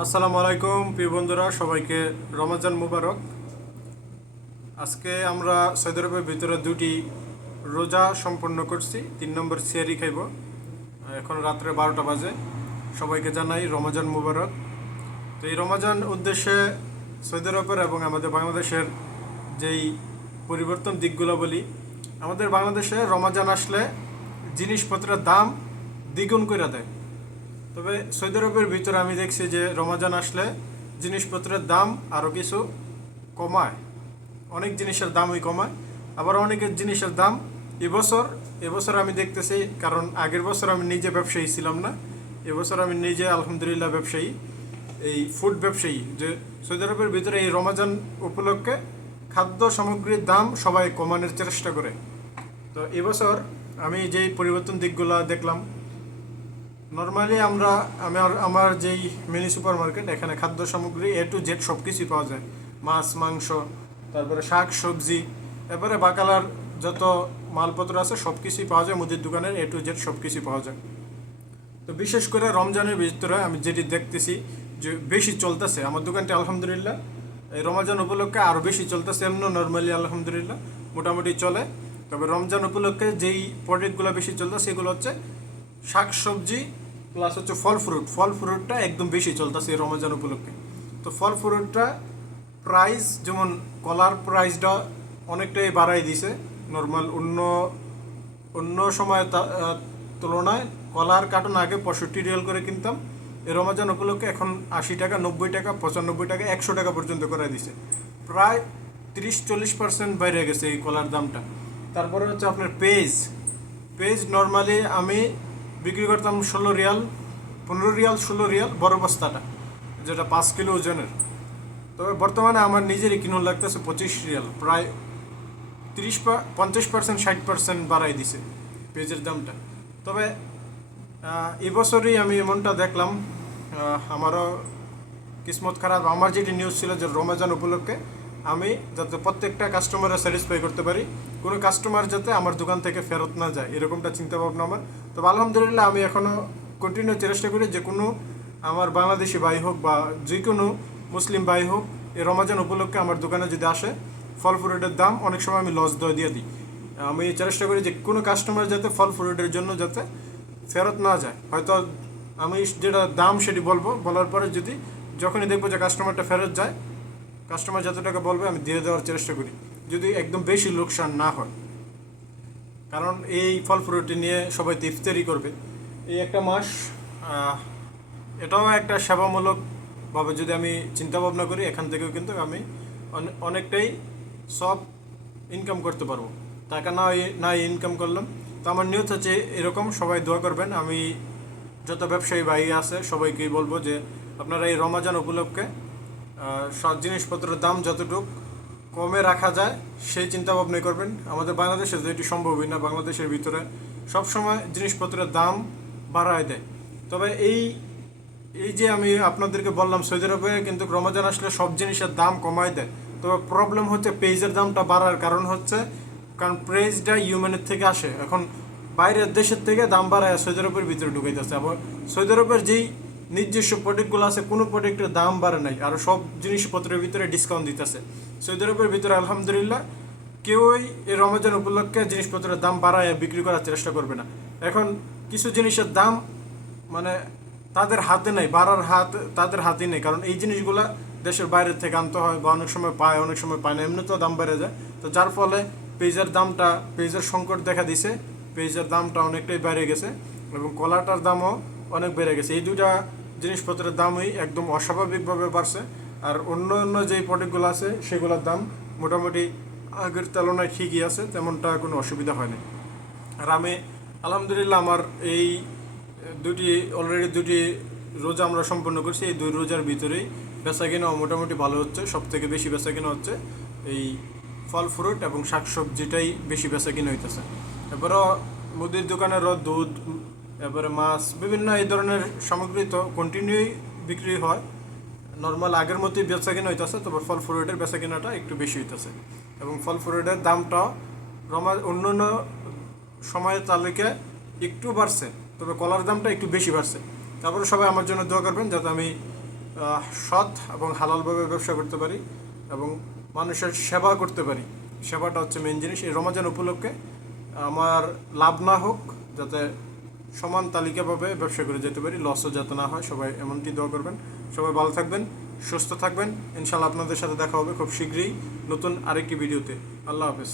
আসসালামু আলাইকুম, প্রিয় বন্ধুরা, সবাইকে রমজান মুবারক। আজকে আমরা সৌদি আরবের ভিতরে দুটি রোজা সম্পন্ন করছি, তিন নম্বর সিয়ারি খাইব। এখন রাত্রে বারোটা বাজে, সবাইকে জানাই রমজান মুবারক। তো এই রমজান উদ্দেশ্যে সৌদি আরবের এবং আমাদের বাংলাদেশের যেই পরিবর্তন দিকগুলো বলি, আমাদের বাংলাদেশে রমাজান আসলে জিনিসপত্রের দাম দ্বিগুণ করে দেয়। তবে সৌদি আরবের ভিতরে আমি দেখছি যে রমাজান আসলে জিনিসপত্রের দাম আরও কিছু কমায়। অনেক জিনিসের দামই কমায়, আবার অনেকের জিনিসের দাম এবছর এবছর আমি দেখতেছি, কারণ আগের বছর আমি নিজে ব্যবসায়ী ছিলাম না, এবছর আমি নিজে আলহামদুলিল্লাহ ব্যবসায়ী। এই ফুড ব্যবসায়ী, যে সৌদি আরবের ভিতরে এই রমাজান উপলক্ষে খাদ্য সামগ্রীর দাম সবাই কমানোর চেষ্টা করে। তো এবছর আমি যেই পরিবর্তন দিকগুলো দেখলাম নর্মালি আমরা আমার আমার যেই মিনি সুপার মার্কেট এখানে খাদ্য সামগ্রী এ টু জেড সব কিছুই পাওয়া যায়। মাছ, মাংস, তারপরে শাক, সবজি, এরপরে বাকালার যত মালপত্র আছে সব কিছুই পাওয়া যায়, মুদির দোকানের এ টু জেড সব কিছুই পাওয়া যায়। তো বিশেষ করে রমজানের ভিতরে আমি যেটি দেখতেছি যে বেশি চলতেছে। আমার দোকানটি আলহামদুলিল্লাহ, এই রমজান উপলক্ষে আরও বেশি চলতেছে এমন নর্মালি আলহামদুলিল্লাহ, মোটামুটি চলে। তবে রমজান উপলক্ষে যেই প্রোডাক্টগুলো বেশি চলতেছে, সেগুলো হচ্ছে শাক, সবজি প্লাস হচ্ছে ফল ফ্রুট ফল ফ্রুটটা একদম বেশি চলতেছে রমজান উপলক্ষে। তো ফল ফ্রুটটা প্রাইস যেমন কলার প্রাইসটা অনেকটাই বাড়াই দিছে। নর্মাল অন্য অন্য সময় তুলনায় কলার কার্টন আগে পঁয়ষট্টি রিয়াল করে কিনতাম। রমজান উপলক্ষে এখন আশি টাকা, নব্বই টাকা, পঁচানব্বই টাকা, একশো টাকা পর্যন্ত করে দিছে। প্রায় তিরিশ, চল্লিশ পার্সেন্ট বাইরে গেছে এই কলার দামটা। তারপরে হচ্ছে আপনার পেজ পেজ নর্মালি আমি বিক্রি করতাম ষোলো রিয়াল, পনেরো রিয়াল, ষোলো রিয়াল, বড় বস্তাটা, যেটা পাঁচ কিলো ওজনের। তবে বর্তমানে আমার নিজেরই কিনুন লাগতেছে পঁচিশ রিয়াল, প্রায় তিরিশ পঞ্চাশ পার্সেন্ট, ষাট পার্সেন্ট বাড়াই দিছে পেজের দামটা। তবে এবছরই আমি এমনটা দেখলাম আমারও কিসমত খারাপ। আমার যেটি নিউজ ছিল যে রমজান উপলক্ষে আমি যাতে প্রত্যেকটা কাস্টমারে স্যাটিসফাই করতে পারি। কোনো কাস্টমার যাতে আমার দোকান থেকে ফেরত না যায়, এরকমটা চিন্তা ভাবনা আমার। তবে আলহামদুলিল্লাহ আমি এখনও কন্টিনিউ চেষ্টা করি যে কোনো আমার বাংলাদেশি ভাই হোক বা যে কোনো মুসলিম ভাই হোক, এই রমাজান উপলক্ষে আমার দোকানে যদি আসে, ফল ফ্রুটের দাম অনেক সময় আমি লস দয় দিয়ে দিই। আমি চেষ্টা করি যে কোনো কাস্টমার যাতে ফল ফ্রুটের জন্য যাতে ফেরত না যায়। হয়তো আমি যেটা দাম সেটি বলব, বলার পরে যদি যখনই দেখব যে কাস্টমারটা ফেরত যায় কাস্টমার যত টাকা বলবে, আমি দিয়ে দেওয়ার চেষ্টা করি। যদি একদম বেশি লোকসান না হয়। কারণ এই ফল ফ্রুটি নিয়ে সবাই তো ইফতারি করবে। এই একটা মাস এটাও একটা সেবামূলকভাবে যদি আমি চিন্তা ভাবনা করি, এখান থেকেও কিন্তু আমি অনেকটাই সব ইনকাম করতে পারব। টাকা না না ইনকাম করলাম। তো আমার নিয়ত হচ্ছে এরকম, সবাই দোয়া করবেন। আমি যত ব্যবসায়ী ভাই আছে, সবাইকেই বলব যে, আপনারা এই রমাজান উপলক্ষে সব জিনিসপত্রের দাম যতটুক কমে রাখা যায়, সেই চিন্তা ভাবনাই করবেন। আমাদের বাংলাদেশে যেটি সম্ভবই না, বাংলাদেশের ভিতরে সবসময় জিনিসপত্রের দাম বাড়ায় দেয়। তবে এই এই যে আমি আপনাদেরকে বললাম, সৌদি আরবে কিন্তু রমজান আসলে সব জিনিসের দাম কমায় দেয়। তবে প্রবলেম হচ্ছে পেজের দামটা বাড়ার কারণ হচ্ছে, কারণ প্রেজটা ইউমেনের থেকে আসে। এখন বাইরের দেশের থেকে দাম বাড়ায় সৌদি আরবের ভিতরে ঢুকাইতেছে। আবার সৌদি আরবের যেই নিজস্ব প্রোডাক্টগুলো আছে, কোনো প্রোডাক্টের দাম বাড়ে নাই, আর সব জিনিসপত্রের ভিতরে ডিসকাউন্ট দিতেছে। সৌদি আরবের ভিতরে আলহামদুলিল্লাহ কেউই এই রমজান উপলক্ষে জিনিসপত্রের দাম বাড়ায় বিক্রি করার চেষ্টা করবে না। এখন কিছু জিনিসের দাম মানে তাদের হাতে নেই, বাড়ার হাত তাদের হাতে নেই, কারণ এই জিনিসগুলা দেশের বাইরে থেকে আনতে হয় বা অনেক সময় পায়, অনেক সময় পায় না, এমনিতেও দাম বেড়ে যায়। তো যার ফলে পেজের দামটা পেজের সংকট দেখা দিছে পেজের দামটা অনেকটাই বেড়ে গেছে এবং কলাটার দামও অনেক বেড়ে গেছে। এই দুটা জিনিসপত্রের দামই একদম অস্বাভাবিকভাবে বাড়ছে। আর অন্য অন্য যেই প্রোডাক্টগুলো আছে, সেগুলোর দাম মোটামুটি আগের তুলনায় ঠিকই আছে, তেমনটা কোনো অসুবিধা হয়নি। আর আমি আলহামদুলিল্লাহ আমার এই দুটি অলরেডি দুটি রোজা আমরা সম্পন্ন করছি। এই দুই রোজার ভিতরেই বেচা কেনাও মোটামুটি ভালো হচ্ছে। সব থেকে বেশি বেচা কেনা হচ্ছে এই ফল ফ্রুট এবং শাকসবজিটাই বেশি বেচা কিনা হইতেছে। এরপরেও মুদির দোকানেরও দুধ এরপরে মাছ বিভিন্ন এই ধরনের সামগ্রী তো কন্টিনিউই বিক্রি হয়। নর্মাল আগের মতোই বেচা কেনা হইতেছে, তবে ফল ফ্রুটের বেচা কেনাটা একটু বেশি হইতেছে। এবং ফল ফ্রুটের দামটাও রমা অন্য অন্য সময়ের তালিকায় একটু বাড়ছে, তবে কলার দামটা একটু বেশি বাড়ছে। তারপরে সবাই আমার জন্য দোয়া করবেন যাতে আমি সৎ এবং হালালভাবে ব্যবসা করতে পারি এবং মানুষের সেবা করতে পারি। সেবাটা হচ্ছে মেন জিনিস। এই রমাজান উপলক্ষে আমার লাভ না হোক, যাতে সমান তালিকাভাবে ব্যবসা করে যেতে পারি লসও যাতে না হয়, সবাই এমনটি দোয়া করবেন। সবাই ভালো থাকবেন, সুস্থ থাকবেন। ইনশাল্লাহ আপনাদের সাথে দেখা হবে খুব শীঘ্রই নতুন আরেকটি ভিডিওতে। আল্লাহ হাফেজ।